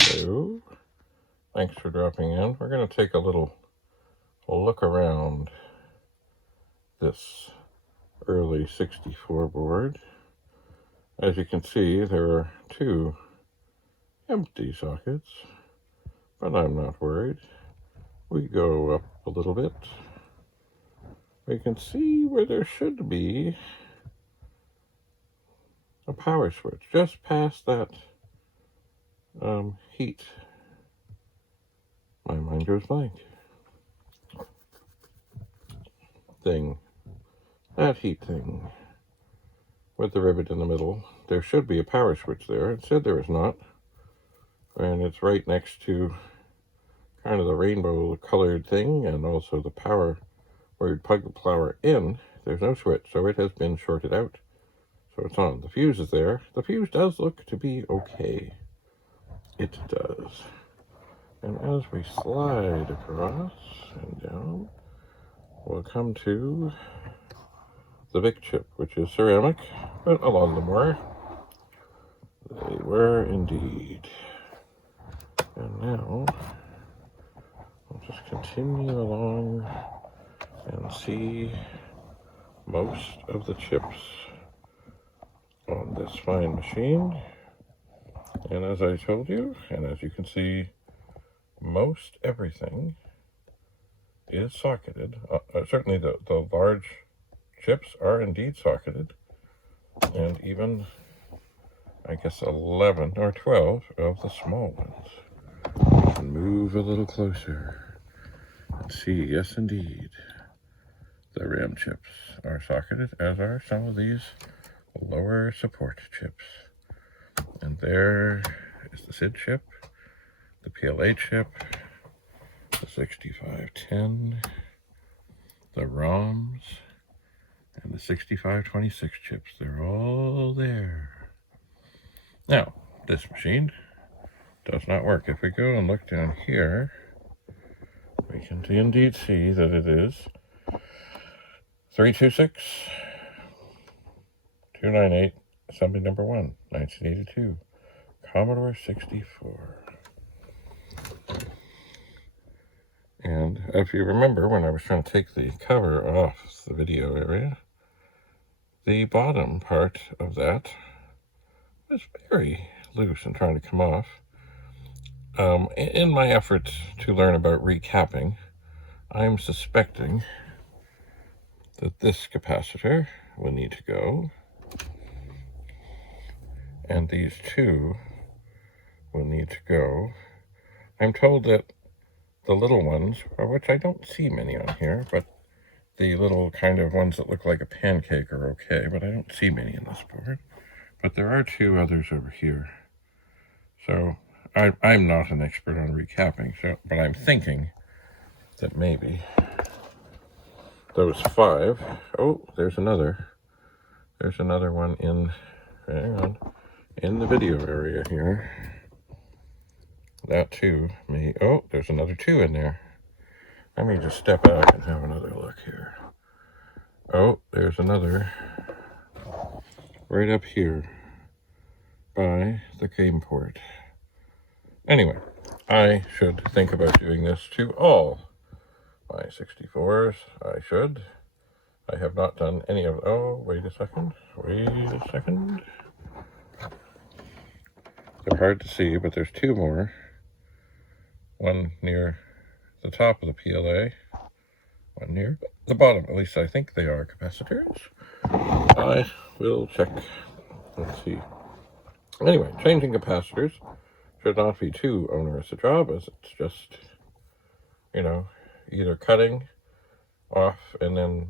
Hello. Thanks for dropping in. We're going to take a little look around this early 64 board. As you can see, there are two empty sockets, but I'm not worried. We go up a little bit. We can see where there should be a power switch just past that heat. My mind goes blank. That heat thing with the rivet in the middle. There should be a power switch there. It said there is not. And it's right next to kind of the rainbow colored thing and also the power where you plug the power in. There's no switch, so it has been shorted out. So it's on. The fuse is there. The fuse does look to be okay. It does. And as we slide across and down, we'll come to the big chip, which is ceramic, but a lot of them were. They were indeed. And now, we'll just continue along and see most of the chips on this fine machine. And as I told you, and as you can see, most everything is socketed. Certainly the large chips are indeed socketed, and even, I guess, 11 or 12 of the small ones. We can move a little closer and see, yes indeed, the RAM chips are socketed, as are some of these lower support chips. And there is the SID chip, the PLA chip, the 6510, the ROMs, and the 6526 chips. They're all there. Now, this machine does not work. If we go and look down here, we can indeed see that it is 326 298 assembly number 1, 1982, Commodore 64. And if you remember, when I was trying to take the cover off the video area, the bottom part of that was very loose and trying to come off. In my efforts to learn about recapping, I'm suspecting that this capacitor will need to go, and these two will need to go. I'm told that the little ones, which I don't see many on here, but the little kind of ones that look like a pancake are okay, but I don't see many in this board. But there are two others over here. So I'm not an expert on recapping, but I'm thinking that maybe those 5. Oh, there's another. There's another one in, hang on, in the video area here. That too may, oh, there's another 2 in there. Let me just step out and have another look here. Oh, there's another right up here by the game port. Anyway, I should think about doing this to all my 64s. I should. I have not done any of, oh, wait a second. They're hard to see, but there's 2 more. One near the top of the PLA, one near the bottom. At least I think they are capacitors. I will check. Let's see. Anyway, changing capacitors should not be too onerous a job, as it's just, either cutting off and then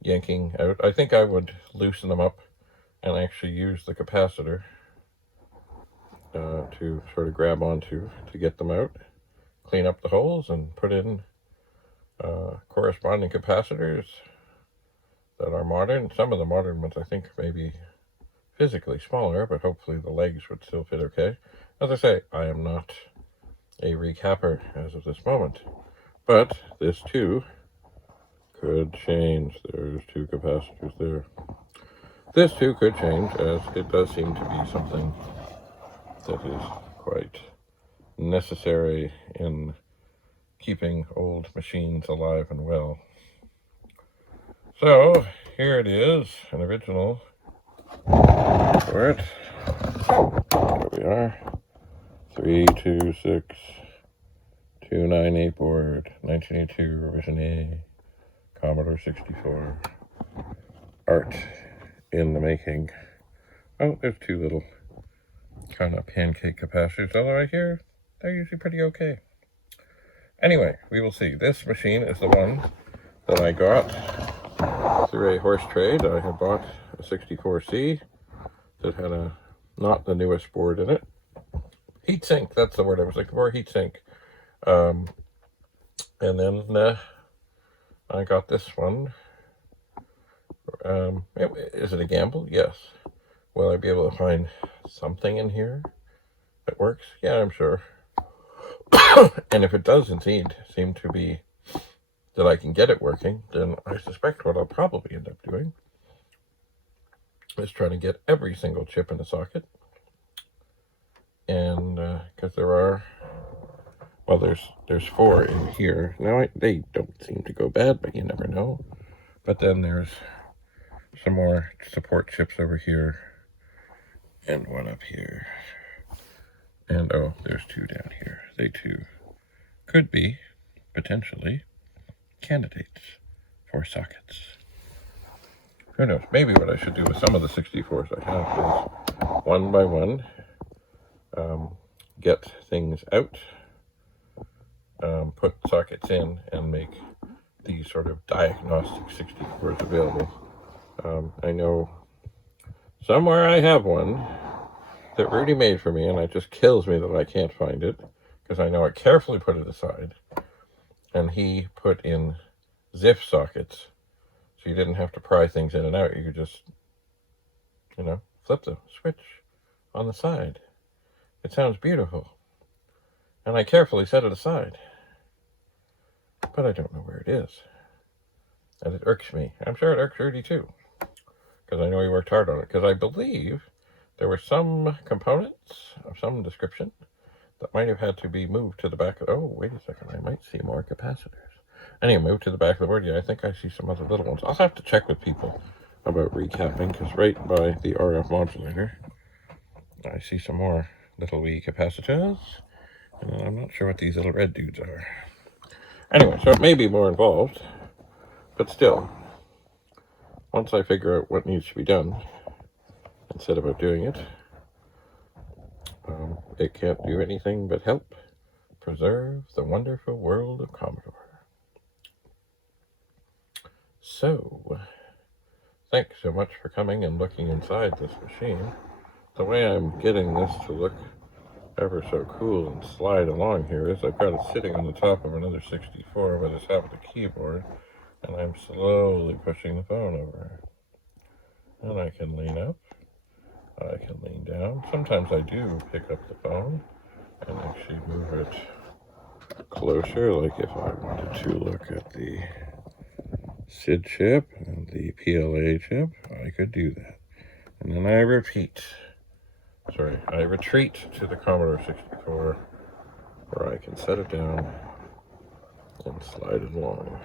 yanking out. I think I would loosen them up and actually use the capacitor to sort of grab onto to get them out, clean up the holes, and put in corresponding capacitors that are modern. Some of the modern ones I think may be physically smaller, but hopefully the legs would still fit okay. As I say, I am not a recapper as of this moment, but this too could change. There's 2 capacitors there. This too could change, as it does seem to be something that is quite necessary in keeping old machines alive and well. So here it is, an original for it. There we are. 326-298 board, 1982 revision A, Commodore 64. Art in the making. Oh, there's two little kind of pancake capacitors, although I hear they're usually pretty okay. Anyway, we will see. This machine is the one that I got through a horse trade. I had bought a 64C that had not the newest board in it. Heatsink, that's the word I was looking for, heatsink. And then I got this one. Is it a gamble? Yes. Will I be able to find something in here that works? Yeah, I'm sure. And if it does indeed seem to be that I can get it working, then I suspect what I'll probably end up doing is trying to get every single chip in the socket. And because there are, well, there's 4 in here. Now, they don't seem to go bad, but you never know. But then there's some more support chips over here and one up here. And oh, there's 2 down here. They too could be, potentially, candidates for sockets. Who knows? Maybe what I should do with some of the 64s I have is, one by one, get things out, put sockets in, and make these sort of diagnostic 64s available. I know somewhere I have one that Rudy made for me, and it just kills me that I can't find it, because I know I carefully put it aside, and he put in ZIF sockets, so you didn't have to pry things in and out. You could just, flip the switch on the side. It sounds beautiful, and I carefully set it aside, but I don't know where it is, and it irks me. I'm sure it irks Rudy too, because I know he worked hard on it, because I believe there were some components of some description that might have had to be moved to the back of... Oh, wait a second. I might see more capacitors. Anyway, moved to the back of the board. Yeah, I think I see some other little ones. I'll have to check with people about recapping, because right by the RF modulator, I see some more little wee capacitors. And I'm not sure what these little red dudes are. Anyway, so it may be more involved. But still, once I figure out what needs to be done, and set about doing it, it can't do anything but help preserve the wonderful world of Commodore. So, thanks so much for coming and looking inside this machine. The way I'm getting this to look ever so cool and slide along here is I've got it sitting on the top of another 64 with its half of the keyboard, and I'm slowly pushing the phone over. And I can lean up. I can lean down. Sometimes I do pick up the phone and actually move it closer, like if I wanted to look at the SID chip and the PLA chip, I could do that. And then I retreat to the Commodore 64, where I can set it down and slide it along.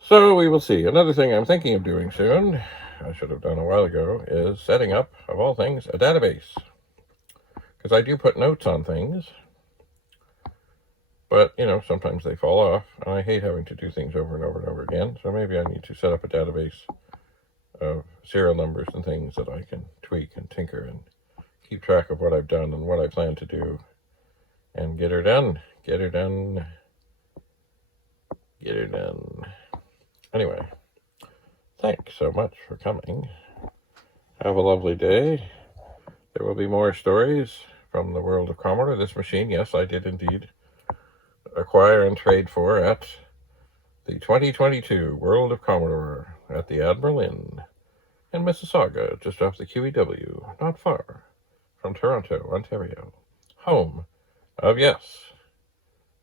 So we will see. Another thing I'm thinking of doing soon, I should have done a while ago, is setting up, of all things, a database. Because I do put notes on things, but, sometimes they fall off, and I hate having to do things over and over and over again, so maybe I need to set up a database of serial numbers and things that I can tweak and tinker and keep track of what I've done and what I plan to do, and get her done. Anyway, thanks so much for coming. Have a lovely day. There will be more stories from the world of Commodore. This machine, yes, I did indeed acquire and trade for at the 2022 World of Commodore at the Admiral Inn in Mississauga, just off the QEW, not far from Toronto, Ontario, home of, yes,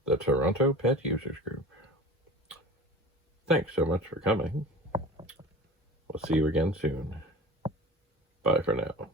the Toronto Pet Users Group. Thanks so much for coming. We'll see you again soon. Bye for now.